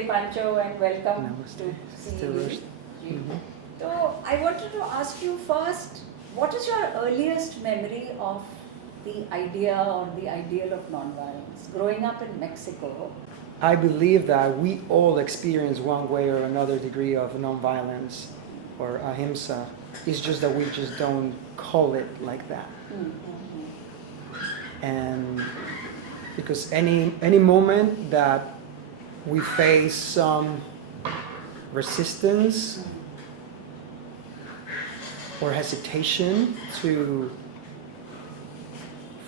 Namaste, Pancho, and welcome Namaste. to see you. Mm-hmm. So, I wanted to ask you first, what is your earliest memory of the idea or the ideal of nonviolence? Growing up in Mexico, I believe that we all experience one way or another degree of nonviolence or ahimsa. It's just that we just don't call it like that. And because any moment that we face some resistance or hesitation to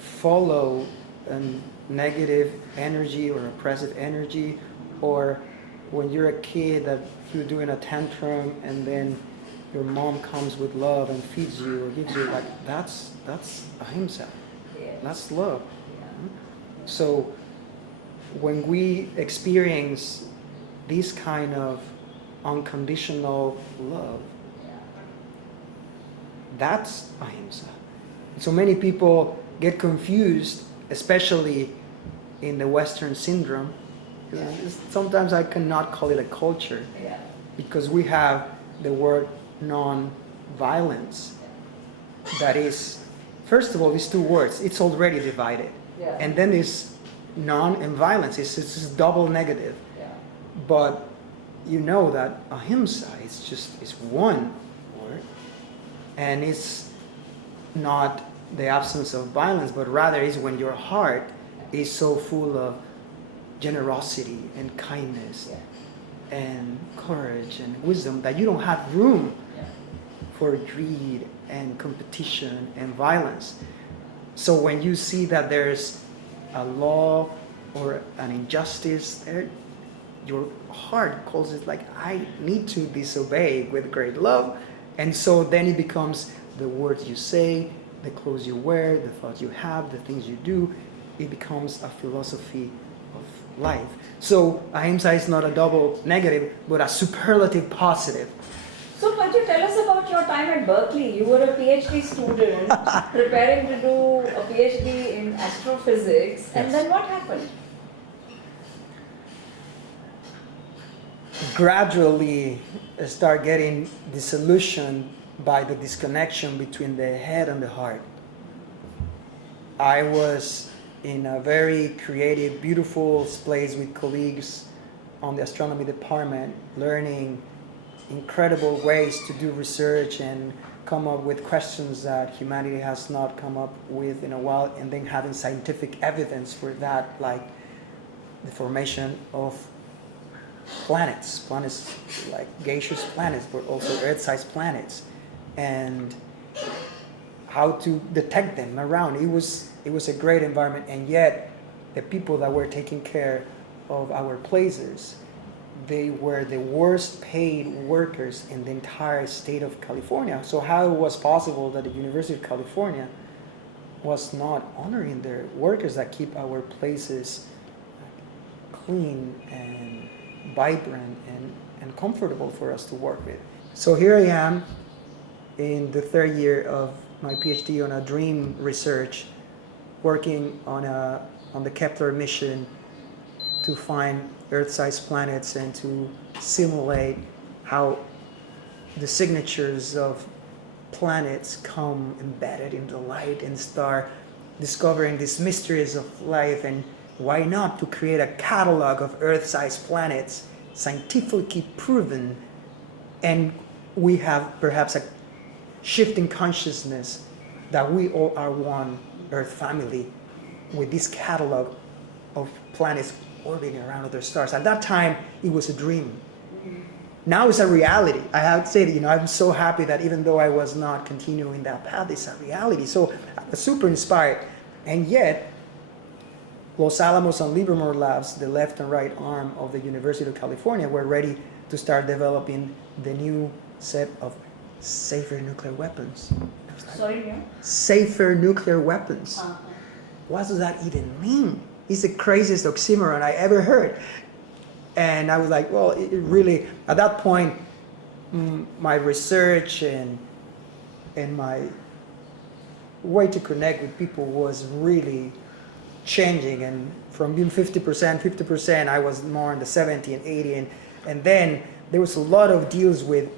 follow a negative energy or oppressive energy, or when you're a kid that you're doing a tantrum and then your mom comes with love and feeds you or gives you, like, that's ahimsa. yes. That's love. Yeah. So when we experience this kind of unconditional love, that's ahimsa. So many people get confused, especially in the Western syndrome. Sometimes I cannot call it a culture because we have the word non-violence. That is, first of all, these two words, it's already divided. Yeah. And then there's non and violence, it's double negative. Yeah. But you know that ahimsa is one word, and it's not the absence of violence, but rather is when your heart is so full of generosity and kindness and courage and wisdom that you don't have room for greed and competition and violence. So when you see that there's a law or an injustice there, your heart calls it like, I need to disobey with great love. And so then it becomes the words you say, the clothes you wear, the thoughts you have, the things you do. It becomes a philosophy of life. So ahimsa is not a double negative, but a superlative positive. So, Pancho, tell us about your time at Berkeley. You were a PhD student preparing to do a PhD in astrophysics, and then what happened? Gradually start getting disillusioned by the disconnection between the head and the heart. I was in a very creative, beautiful place with colleagues on the astronomy department, learning incredible ways to do research and come up with questions that humanity has not come up with in a while, and then having scientific evidence for that, like the formation of planets like gaseous planets, but also Earth-sized planets, and how to detect them around. It was a great environment, and yet the people that were taking care of our places, they were the worst paid workers in the entire state of California. So how it was possible that the University of California was not honoring their workers that keep our places clean and vibrant and comfortable for us to work with? So here I am in the third year of my PhD on a dream research, working on the Kepler mission to find Earth-sized planets and to simulate how the signatures of planets come embedded in the light, and start discovering these mysteries of life. And why not to create a catalog of Earth-sized planets, scientifically proven, and we have perhaps a shift in consciousness that we all are one Earth family with this catalog of planets orbiting around other stars. At that time, it was a dream. Now it's a reality. I have to say that, I'm so happy that even though I was not continuing that path, it's a reality. So I was super inspired. And yet, Los Alamos and Livermore Labs, the left and right arm of the University of California, were ready to start developing the new set of safer nuclear weapons. Sorry, yeah? Safer nuclear weapons. What does that even mean? It's the craziest oxymoron I ever heard. And I was like, well, it really, at that point, my research and my way to connect with people was really changing, and from being 50%, I was more in the 70 and 80, and then there was a lot of deals with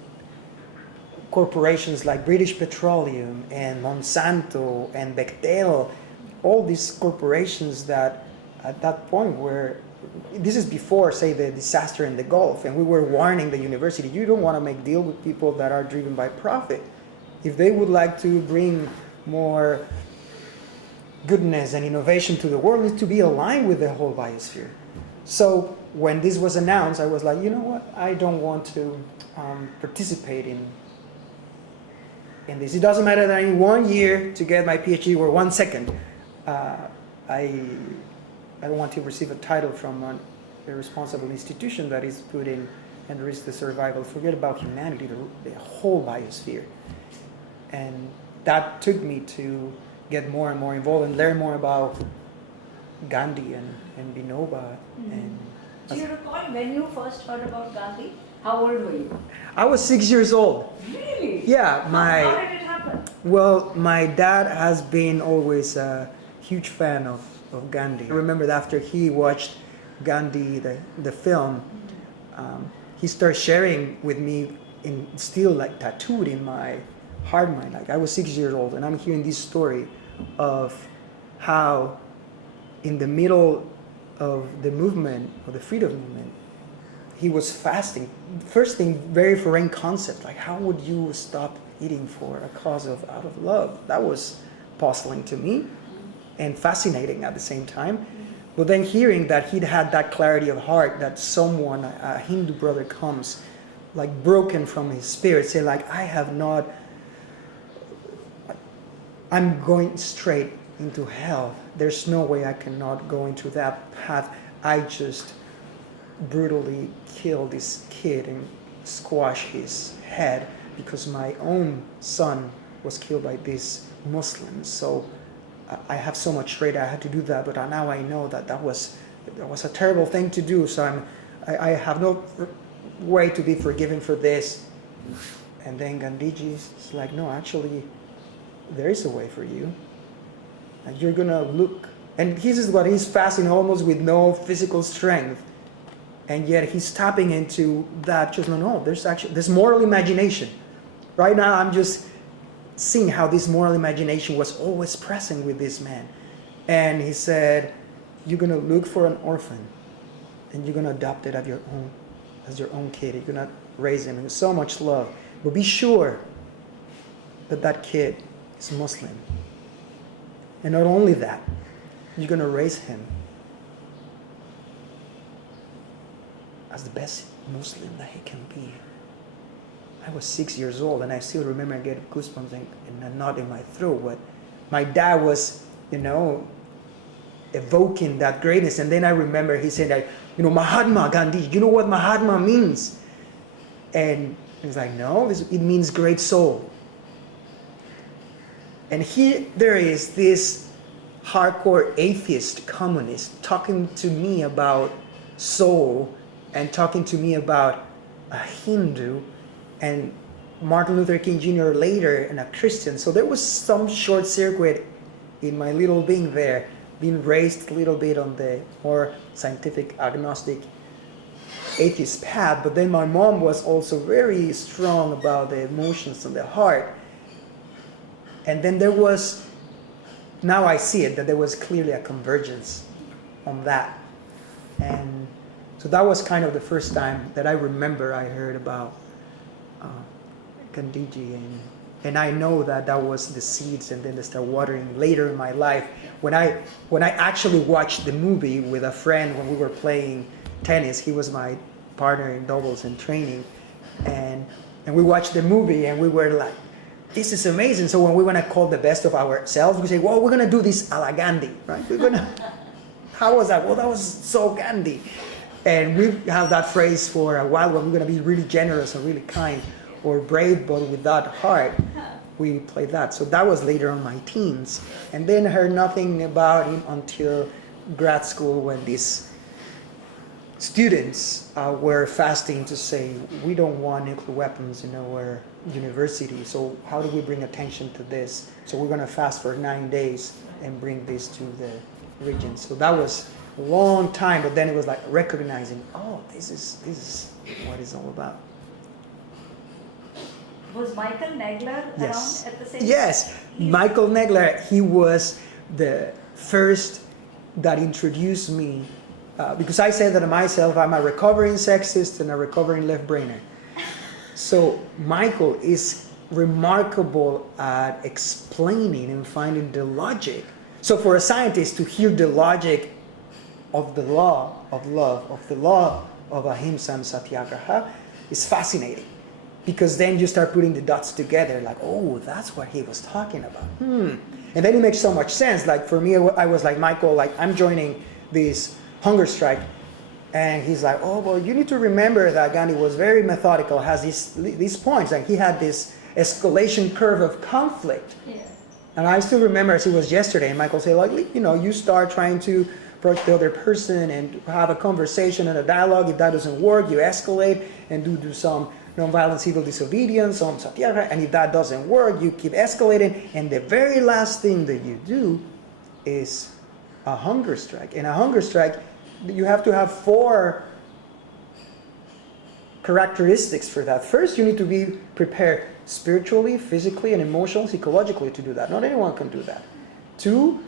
corporations like British Petroleum and Monsanto and Bechtel, all these corporations that at that point were, this is before, say, the disaster in the Gulf, and we were warning the university, you don't want to make deal with people that are driven by profit. If they would like to bring more goodness and innovation to the world, it needs to be aligned with the whole biosphere. So when this was announced, I was like, you know what, I don't want to participate in this. It doesn't matter that I need 1 year to get my PhD or 1 second. I don't want to receive a title from an irresponsible institution that is putting and risk the survival. Forget about humanity, the whole biosphere. And that took me to get more and more involved and learn more about Gandhi and Vinoba. And do you recall when you first heard about Gandhi? How old were you? I was 6 years old. Really? Yeah, How did it happen? Well, my dad has been always a huge fan of Gandhi. I remember that after he watched Gandhi, the film, he started sharing with me, in still like tattooed in my heart mind. Like I was 6 years old, and I'm hearing this story of how in the middle of the movement, of the freedom movement, he was fasting. First thing, very foreign concept, like how would you stop eating for a cause of out of love? That was puzzling to me and fascinating at the same time. But then hearing that he'd had that clarity of heart, that someone, a Hindu brother comes like broken from his spirit, say like, I'm going straight into hell. There's no way I cannot go into that path. I just brutally kill this kid and squash his head because my own son was killed by these Muslims. So I have so much straight. I had to do that, but now I know that was a terrible thing to do. So I have no way to be forgiven for this. And then Gandhiji is like, no, actually, there is a way for you. And you're gonna look. And this is what he's fasting almost with no physical strength. And yet he's tapping into that. Just no, there's moral imagination. Right now, I'm just seeing how this moral imagination was always present with this man. And he said, you're going to look for an orphan and you're going to adopt it as your own kid. You're going to raise him with so much love. But be sure that kid is Muslim. And not only that, you're going to raise him as the best Muslim that he can be. I was 6 years old, and I still remember getting goosebumps and a knot in my throat. But my dad was, evoking that greatness. And then I remember he said that, Mahatma Gandhi, you know what Mahatma means? And he's like, no, it means great soul. And here there is this hardcore atheist communist talking to me about soul and talking to me about a Hindu, and Martin Luther King Jr. later, and a Christian. So there was some short circuit in my little being there, being raised a little bit on the more scientific, agnostic, atheist path. But then my mom was also very strong about the emotions and the heart. And then there was, now I see it, that there was clearly a convergence on that. And so that was kind of the first time that I remember I heard about Gandhiji, and I know that was the seeds, and then they start watering later in my life. When I actually watched the movie with a friend when we were playing tennis, he was my partner in doubles and training, and we watched the movie and we were like, this is amazing. So when we want to call the best of ourselves, we say, well, we're going to do this a la Gandhi, right? How was that? Well, that was so Gandhi. And we have that phrase for a while when we're going to be really generous and really kind, or brave but without heart. We played that. So that was later on my teens. And then heard nothing about him until grad school, when these students were fasting to say, we don't want nuclear weapons in our university. So how do we bring attention to this? So we're going to fast for 9 days and bring this to the region. So that was a long time, but then it was like recognizing, oh, this is what it's all about. Was Michael Nagler Yes. around at the same time? Yes, Michael Nagler, he was the first that introduced me, because I said that of myself, I'm a recovering sexist and a recovering left-brainer. So Michael is remarkable at explaining and finding the logic. So for a scientist to hear the logic of the law of love, of the law of Ahimsa and Satyagraha is fascinating. Because then you start putting the dots together, like, oh, that's what he was talking about. And then it makes so much sense. Like for me, I was like, Michael, like I'm joining this hunger strike. And he's like, oh, well, you need to remember that Gandhi was very methodical, has these points. Like he had this escalation curve of conflict. Yeah. And I still remember as it was yesterday, and Michael said, like, you start trying to approach the other person and have a conversation and a dialogue. If that doesn't work, you escalate and do some nonviolent civil disobedience, some satyagraha, and if that doesn't work, you keep escalating, and the very last thing that you do is a hunger strike. In a hunger strike, you have to have 4 characteristics for that. First, you need to be prepared spiritually, physically, and emotionally, psychologically to do that. Not anyone can do that. 2,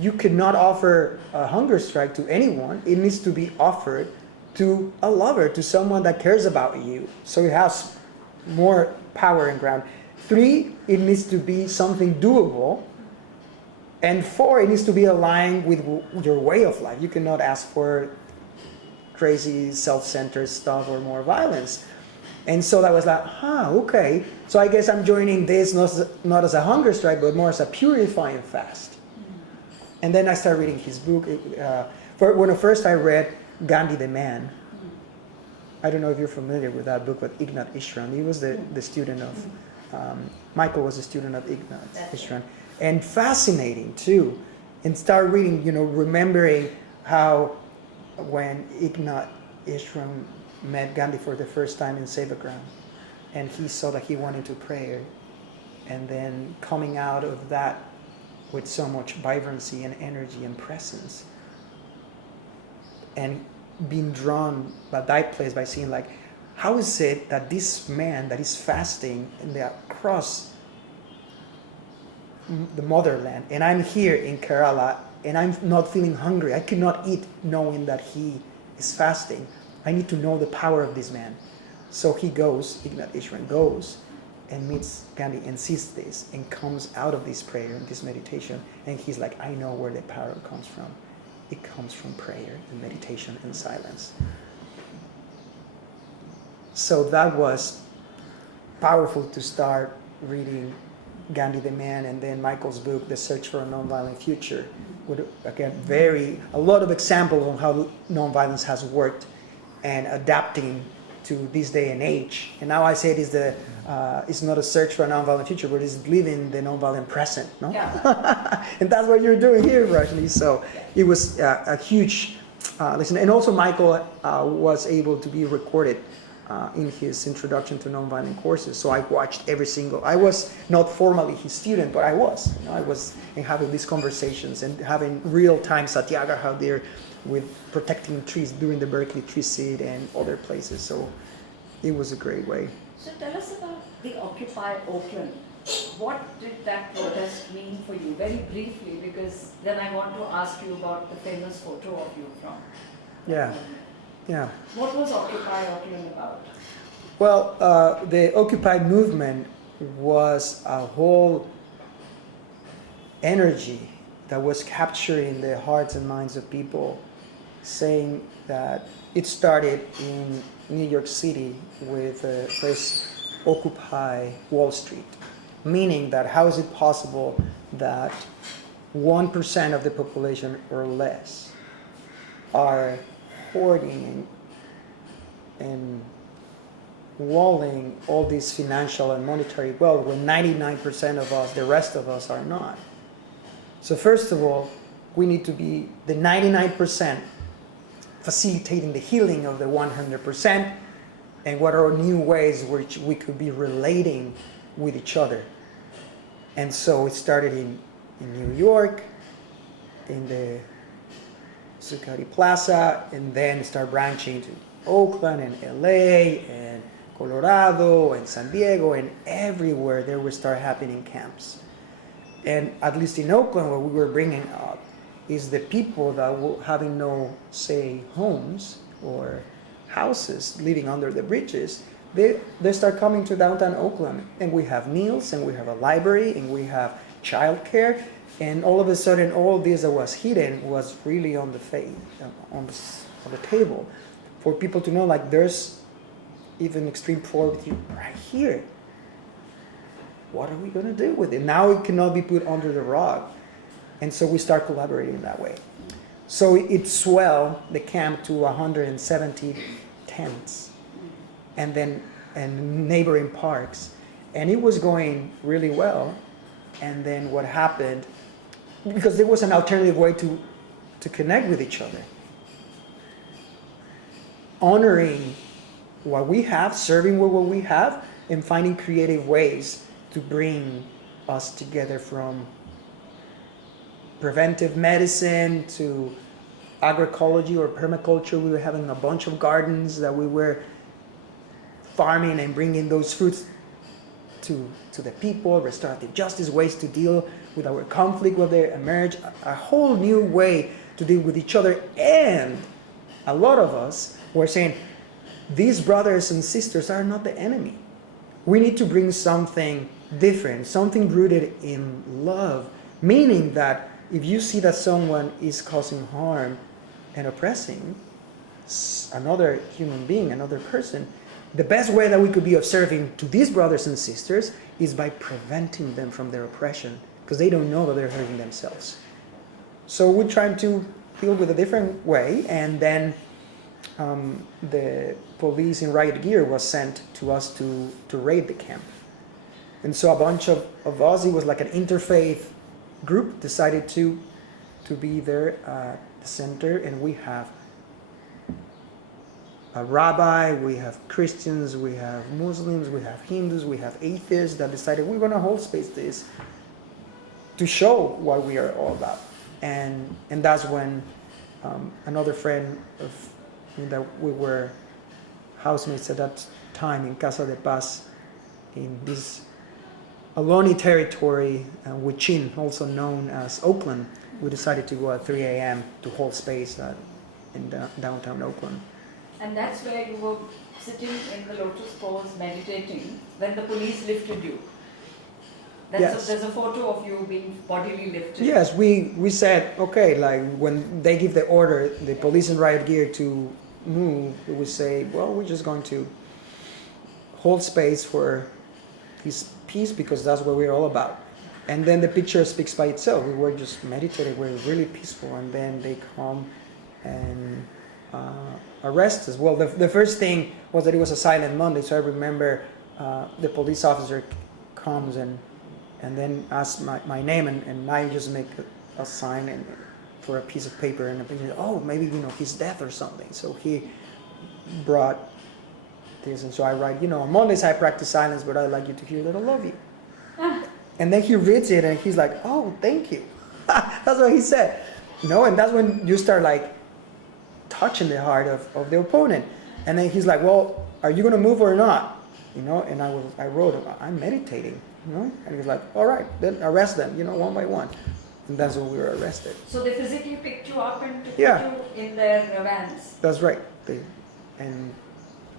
you cannot offer a hunger strike to anyone. It needs to be offered to a lover, to someone that cares about you. So it has more power and ground. 3, it needs to be something doable. And 4, it needs to be aligned with your way of life. You cannot ask for crazy, self-centered stuff or more violence. And so that was like, okay. So I guess I'm joining this not as a hunger strike, but more as a purifying fast. And then I started reading his book. When first I read Gandhi the Man. I don't know if you're familiar with that book with Ignat Ishran. He was the student of, Michael was a student of Ignat Ishran. And fascinating too. And start reading, remembering how when Ignat Ishran met Gandhi for the first time in Sevagram, and he saw that he went into prayer, and then coming out of that with so much vibrancy and energy and presence, and being drawn by that place by seeing like, how is it that this man that is fasting and they're across the motherland, and I'm here in Kerala and I'm not feeling hungry, I cannot eat knowing that he is fasting. I need to know the power of this man. So he goes, Ignat Ishran goes and meets Gandhi and sees this and comes out of this prayer and this meditation, and he's like, I know where the power comes from. It comes from prayer and meditation and silence. So that was powerful to start reading Gandhi the Man, and then Michael's book, The Search for a Nonviolent Future, with, again, a lot of examples on how nonviolence has worked and adapting to this day and age. And now I say it is it's not a search for a nonviolent future, but it's living the nonviolent present, no? Yeah. And that's what you're doing here, Rajni. So it was a huge lesson. And also Michael was able to be recorded in his introduction to nonviolent courses. So I watched I was not formally his student, but I was. I was having these conversations and having real-time satyagraha there with protecting trees during the Berkeley tree seed and other places. So it was a great way. So tell us about the Occupy Oakland. What did that protest mean for you? Very briefly, because then I want to ask you about the famous photo of you from. Yeah. What was Occupy Oakland about? Well, the Occupy movement was a whole energy that was capturing the hearts and minds of people, saying that it started in New York City with the phrase Occupy Wall Street, meaning that how is it possible that 1% of the population or less are hoarding and walling all this financial and monetary wealth when 99% of us, the rest of us, are not. So first of all, we need to be the 99% facilitating the healing of the 100%, and what are new ways which we could be relating with each other. And so it started in New York, in the Zuccotti Plaza, and then start branching to Oakland and LA and Colorado and San Diego, and everywhere there would start happening camps. And at least in Oakland, what we were bringing up is the people that were having no, say, homes or houses living under the bridges. They start coming to downtown Oakland, and we have meals, and we have a library, and we have childcare, and all of a sudden, all this that was hidden was really on the on the table, for people to know, like, there's even extreme poverty right here. What are we going to do with it? Now it cannot be put under the rug, and so we start collaborating that way. So it swelled the camp to 170 tents, and neighboring parks, and it was going really well. And then what happened, because there was an alternative way to connect with each other, honoring what we have, serving with what we have, and finding creative ways to bring us together, from preventive medicine to agroecology or permaculture. We were having a bunch of gardens that we were farming and bringing those fruits to the people, restorative justice, ways to deal with our conflict when they emerge, a whole new way to deal with each other. And a lot of us were saying, these brothers and sisters are not the enemy. We need to bring something different, something rooted in love, meaning that if you see that someone is causing harm and oppressing another human being, another person, the best way that we could be of serving to these brothers and sisters is by preventing them from their oppression, because they don't know that they're hurting themselves. So we're trying to deal with a different way, and then the police in riot gear was sent to us to raid the camp. And so a bunch of us, it was like an interfaith group, decided to be there at the center, and we have a rabbi, we have Christians, we have Muslims, we have Hindus, we have atheists that decided we're going to hold space this to show what we are all about. And that's when another friend that we were housemates at that time in Casa de Paz, in this Ohlone territory, Huichin, also known as Oakland, we decided to go at 3 a.m. to hold space in downtown Oakland. And that's where you were sitting in the lotus pose meditating when the police lifted you. Yes. There's a photo of you being bodily lifted. Yes, we said, okay, like when they give the order, the police in riot gear to move, we would say, well, we're just going to hold space for his peace, because that's what we're all about. And then the picture speaks by itself. We were just meditating, we were really peaceful, and then they come and arrest us. Well, the first thing was that it was a silent Monday, so I remember the police officer comes and then asks my name, and I just make a sign for a piece of paper, and oh, maybe he's deaf or something. So he brought this, and so I write, on Mondays I practice silence, but I'd like you to hear that I love you. And then he reads it, and he's like, oh, thank you. That's what he said. And that's when you start like touching the heart of the opponent. And then he's like, well, are you going to move or not? And I wrote, I'm meditating, and he's like, all right, then arrest them, one by one. And that's when we were arrested. So they physically picked you up and put Yeah. you in their vans. That's right.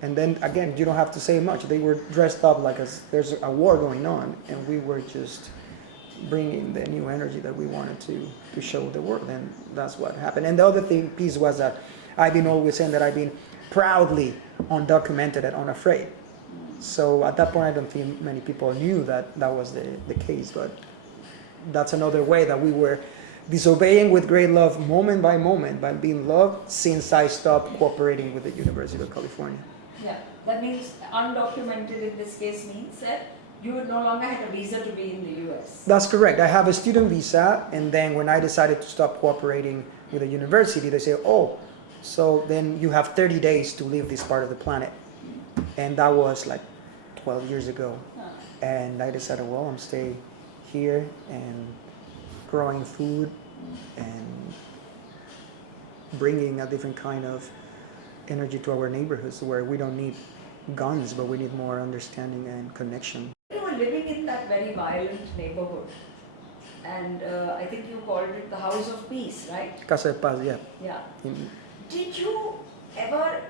And then again, you don't have to say much. They were dressed up like there's a war going on, and we were just bringing the new energy that we wanted to show the world, and that's what happened. And the other piece was that I've been always saying that I've been proudly undocumented and unafraid. So at that point, I don't think many people knew that was the case, but that's another way that we were disobeying with great love, moment by moment, by being loved since I stopped cooperating with the University of California. Yeah, that means undocumented in this case means that you would no longer have a visa to be in the US. That's correct. I have a student visa, and then when I decided to stop cooperating with the university, they say, oh, so then you have 30 days to leave this part of the planet. And that was like 12 years ago. And I decided, well, I'm staying here and growing food and bringing a different kind of energy to our neighborhoods where we don't need guns, but we need more understanding and connection. You were living in that very violent neighborhood, and I think you called it the House of Peace, right? Casa de Paz, yeah. Yeah. In- Did you ever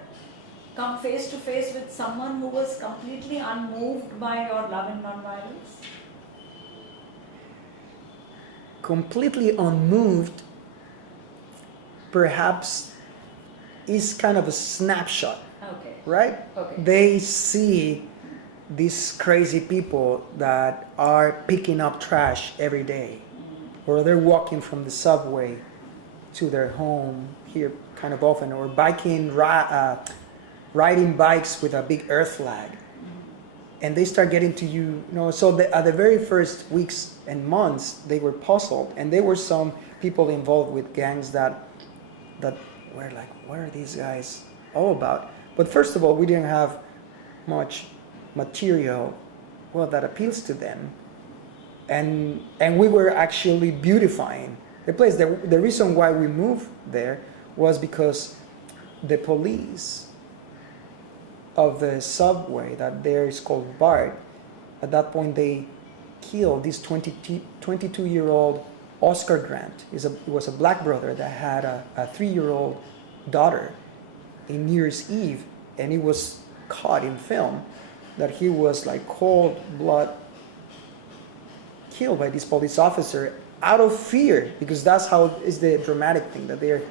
come face to face with someone who was completely unmoved by your love and non-violence? Completely unmoved, perhaps, is kind of a snapshot, Okay. right? Okay. They see these crazy people that are picking up trash every day, or they're walking from the subway to their home here kind of often, or riding bikes with a big earth flag. And they start getting to you, so at the very first weeks and months, they were puzzled. And there were some people involved with gangs that were like, what are these guys all about? But first of all, we didn't have much material, that appeals to them. And we were actually beautifying the place. The reason why we moved there was because the police of the subway that there is called BART, at that point they killed this 22-year-old Oscar Grant. He was a black brother that had a 3-year-old daughter in New Year's Eve, and he was caught in film that he was like cold blood killed by this police officer out of fear, because that's how is the dramatic thing, that they're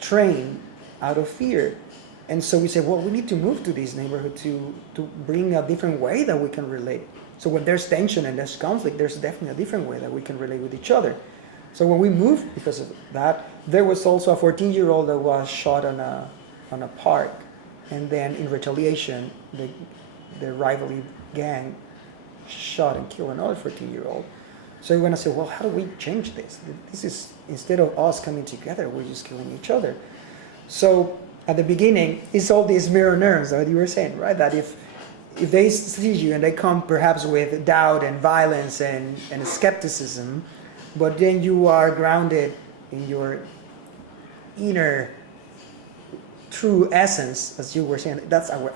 trained out of fear. And so we said, well, we need to move to this neighborhood to bring a different way that we can relate. So when there's tension and there's conflict, there's definitely a different way that we can relate with each other. So when we moved, because of that, there was also a 14-year-old that was shot on a park. And then in retaliation, the rivalry gang shot and killed another 14-year-old. So we want to say, well, how do we change this? This is, instead of us coming together, we're just killing each other. So at the beginning, it's all these mirror neurons that you were saying, right? That if they see you and they come perhaps with doubt and violence and skepticism, but then you are grounded in your inner true essence, as you were saying, that's our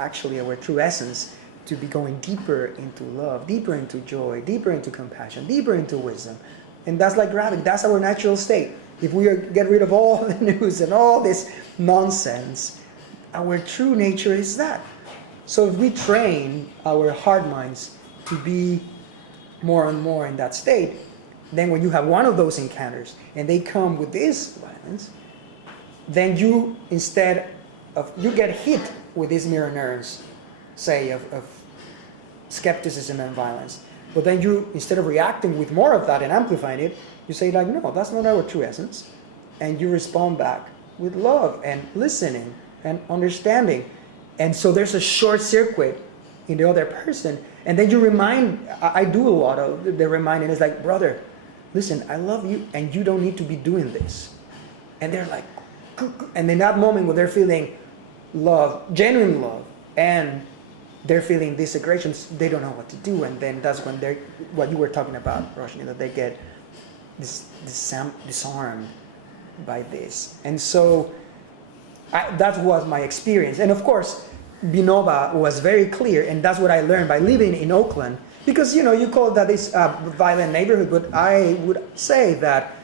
true essence, to be going deeper into love, deeper into joy, deeper into compassion, deeper into wisdom. And that's like gravity. That's our natural state. If we get rid of all the news and all this nonsense, our true nature is that. So if we train our heart minds to be more and more in that state, then when you have one of those encounters and they come with this violence, then you, instead of, you get hit with these mirror neurons, say, of skepticism and violence. But then you, instead of reacting with more of that and amplifying it, you say like, no, that's not our true essence. And you respond back with love and listening and understanding. And so there's a short circuit in the other person. And then you remind, I do a lot of the reminding. It's like, brother, listen, I love you and you don't need to be doing this. And they're like, and in that moment when they're feeling love, genuine love, and they're feeling these aggressions, they don't know what to do. And then that's when they're, what you were talking about, Roshni, that they get disarmed by this. And so that was my experience. And of course, Vinoba was very clear, and that's what I learned by living in Oakland. Because, you call that this violent neighborhood, but I would say that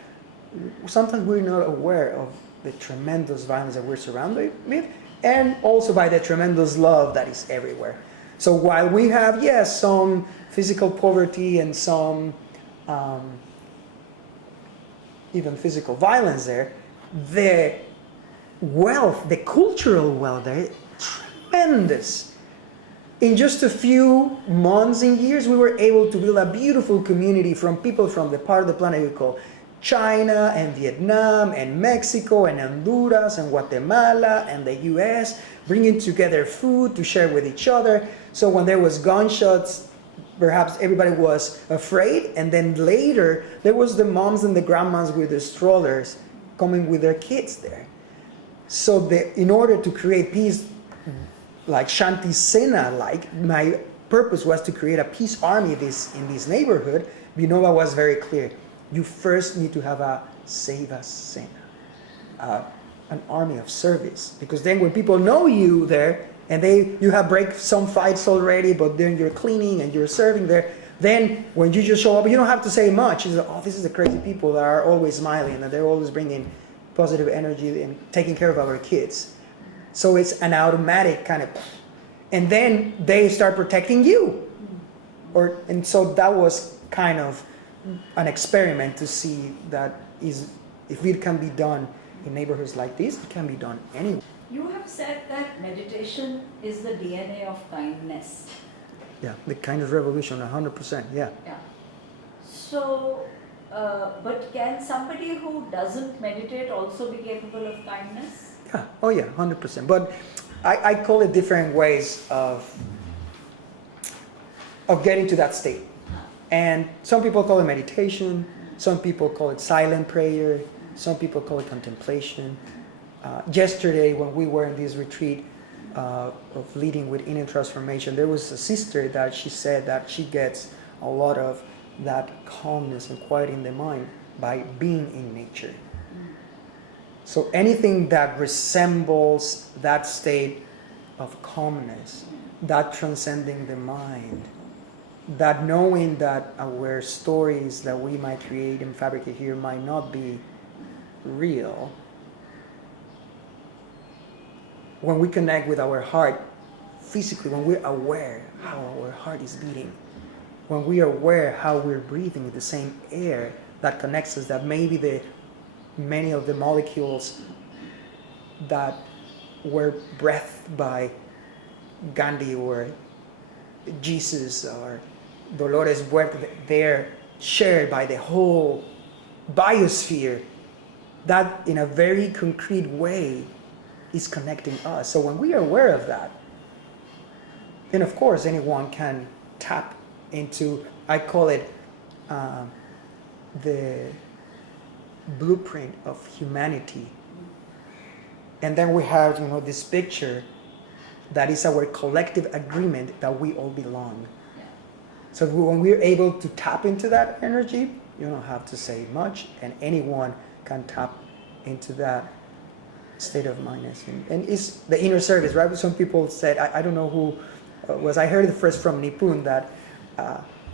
sometimes we're not aware of the tremendous violence that we're surrounded with, and also by the tremendous love that is everywhere. So while we have, yes, some physical poverty and some even physical violence there, the wealth, the cultural wealth there, tremendous. In just a few months and years, we were able to build a beautiful community from people from the part of the planet we call China and Vietnam and Mexico and Honduras and Guatemala and the US, bringing together food to share with each other. So when there was gunshots, perhaps everybody was afraid, and then later there was the moms and the grandmas with the strollers coming with their kids there. So in order to create peace, like Shanti Sena, my purpose was to create a peace army in this neighborhood. Vinoba was very clear. You first need to have a Seva Sena, an army of service, because then when people know you there and you have break some fights already, but then you're cleaning and you're serving there, then when you just show up, you don't have to say much. You say, oh, this is the crazy people that are always smiling and they're always bringing positive energy and taking care of our kids. So it's an automatic kind of, and then they start protecting you. And so that was kind of an experiment to see that if it can be done in neighborhoods like this, it can be done anywhere. You have said that meditation is the DNA of kindness. Yeah, the kindness revolution, 100%, yeah. Yeah. So, but can somebody who doesn't meditate also be capable of kindness? Yeah, oh yeah, 100%. But I call it different ways of getting to that state. And some people call it meditation, some people call it silent prayer, some people call it contemplation. Yesterday, when we were in this retreat of leading with inner transformation, there was a sister that she said that she gets a lot of that calmness and quiet in the mind by being in nature. So anything that resembles that state of calmness, that transcending the mind, that knowing that our stories that we might create and fabricate here might not be real, when we connect with our heart physically, when we're aware how our heart is beating, when we are aware how we're breathing the same air that connects us, that maybe many of the molecules that were breathed by Gandhi or Jesus or Dolores Huerta, they're shared by the whole biosphere, that in a very concrete way is connecting us. So when we are aware of that, then of course anyone can tap into, I call it the blueprint of humanity. And then we have, this picture that is our collective agreement that we all belong. Yeah. So when we're able to tap into that energy, you don't have to say much, and anyone can tap into that state of mindness. And it's the inner service, right? Some people said, I don't know who I heard it first from Nipun, that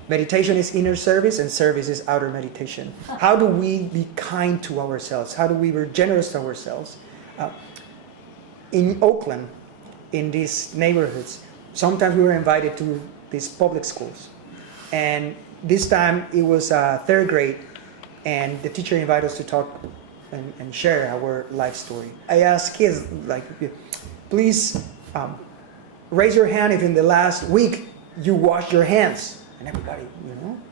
meditation is inner service and service is outer meditation. How do we be kind to ourselves? How do we be generous to ourselves? In Oakland, in these neighborhoods, sometimes we were invited to these public schools. And this time it was third grade, and the teacher invited us to talk and share our life story. I asked kids, please raise your hand if in the last week you washed your hands. And everybody,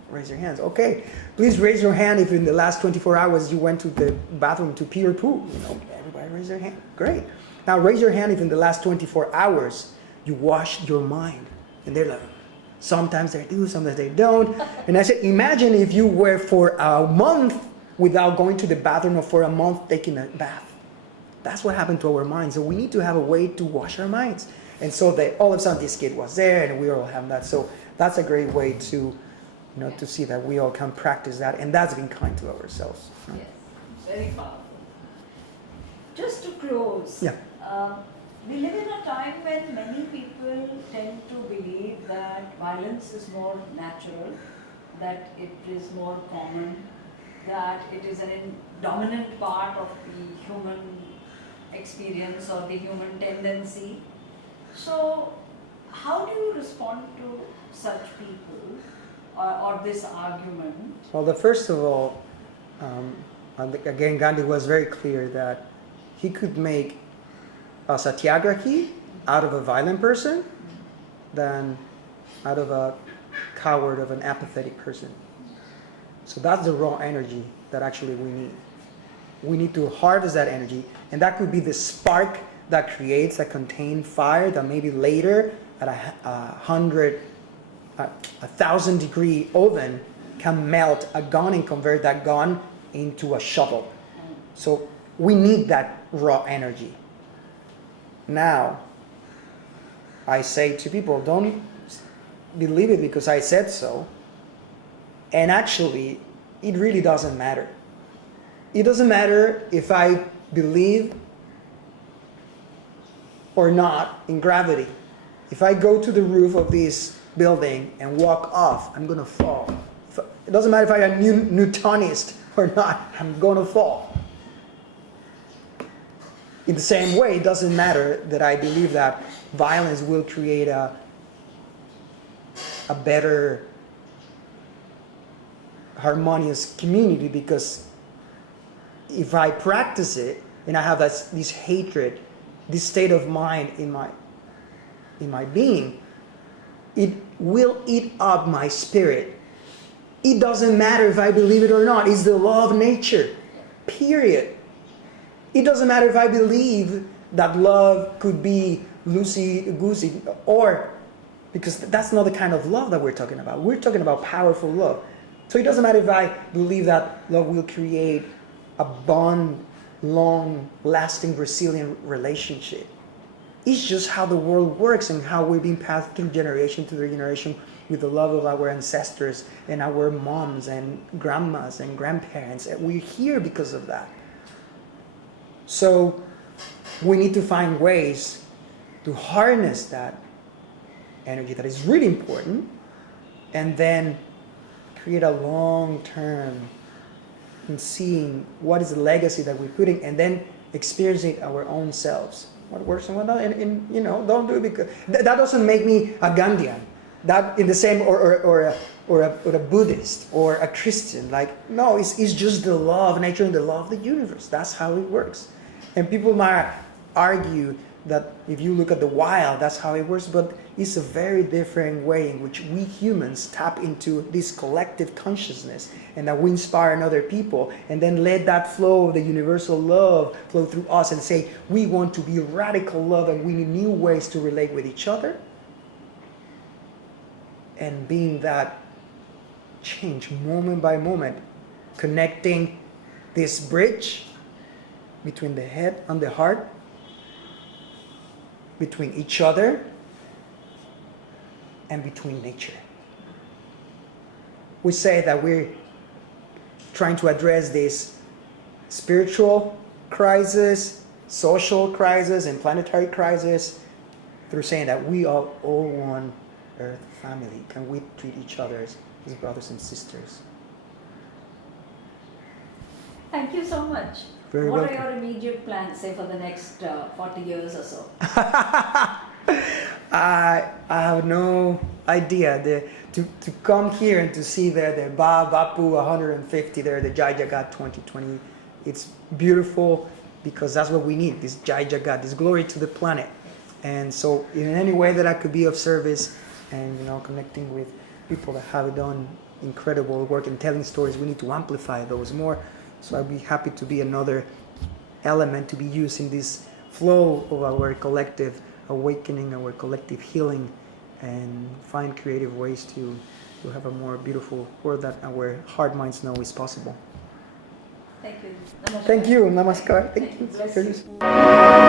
raise your hands. Okay, please raise your hand if in the last 24 hours you went to the bathroom to pee or poo. Everybody raise their hand. Great. Now raise your hand if in the last 24 hours you washed your mind. And they're like, sometimes they do, sometimes they don't. And I said, imagine if you were for a month without going to the bathroom, or for a month taking a bath. That's what happened to our minds. So we need to have a way to wash our minds. And so that all of a sudden this kid was there and we all have that. So that's a great way to, to see that we all can practice that. And that's being kind to ourselves. Yes, very powerful. Just to close, Yeah. We live in a time when many people tend to believe that violence is more natural, that it is more common, that it is a dominant part of the human experience or the human tendency. So, how do you respond to such people or this argument? Well, first of all, again, Gandhi was very clear that he could make a satyagrahi out of a violent person than out of a coward, of an apathetic person. So that's the raw energy that actually we need. We need to harvest that energy, and that could be the spark that creates a contained fire that maybe later at a 1,000-degree oven can melt a gun and convert that gun into a shovel. So we need that raw energy. Now, I say to people, don't believe it because I said so. And actually, it really doesn't matter. It doesn't matter if I believe or not in gravity. If I go to the roof of this building and walk off, I'm going to fall. It doesn't matter if I'm a Newtonist or not, I'm going to fall. In the same way, it doesn't matter that I believe that violence will create a better harmonious community, because if I practice it and I have this hatred, this state of mind in my being, it will eat up my spirit. It doesn't matter if I believe it or not. It's the law of nature. Period. It doesn't matter if I believe that love could be loosey-goosey, or because that's not the kind of love that we're talking about. We're talking about powerful love. So it doesn't matter if I believe that love will create a bond, long, lasting, resilient relationship. It's just how the world works and how we've been passed through generation to generation with the love of our ancestors and our moms and grandmas and grandparents. And we're here because of that. So we need to find ways to harness that energy that is really important, and then create a long term in seeing what is the legacy that we're putting, and then experiencing our own selves, what works and what not. And don't do it because that doesn't make me a Gandhian, that in the same or a Buddhist or a Christian. Like, no, it's just the law of nature and the law of the universe. That's how it works. And people might argue that if you look at the wild, that's how it works, but it's a very different way in which we humans tap into this collective consciousness, and that we inspire other people, and then let that flow of the universal love flow through us and say, we want to be radical love, and we need new ways to relate with each other, and being that change moment by moment, connecting this bridge between the head and the heart, between each other, and between nature. We say that we're trying to address this spiritual crisis, social crisis, and planetary crisis through saying that we are all one Earth family. Can we treat each other as brothers and sisters? Thank you so much. Very what welcome. are your immediate plans, say, for the next 40 years or so? I have no idea. To come here and to see the Bapu 150 there, the Jai Jagat 2020, it's beautiful, because that's what we need, this Jai Jagat, this glory to the planet. And so in any way that I could be of service and connecting with people that have done incredible work and telling stories, we need to amplify those more. So I'd be happy to be another element to be used in this flow of our collective awakening, our collective healing, and find creative ways to have a more beautiful world that our heart minds know is possible. Thank you. Namaskar. Thank you. Namaskar. Thank you. Bless you.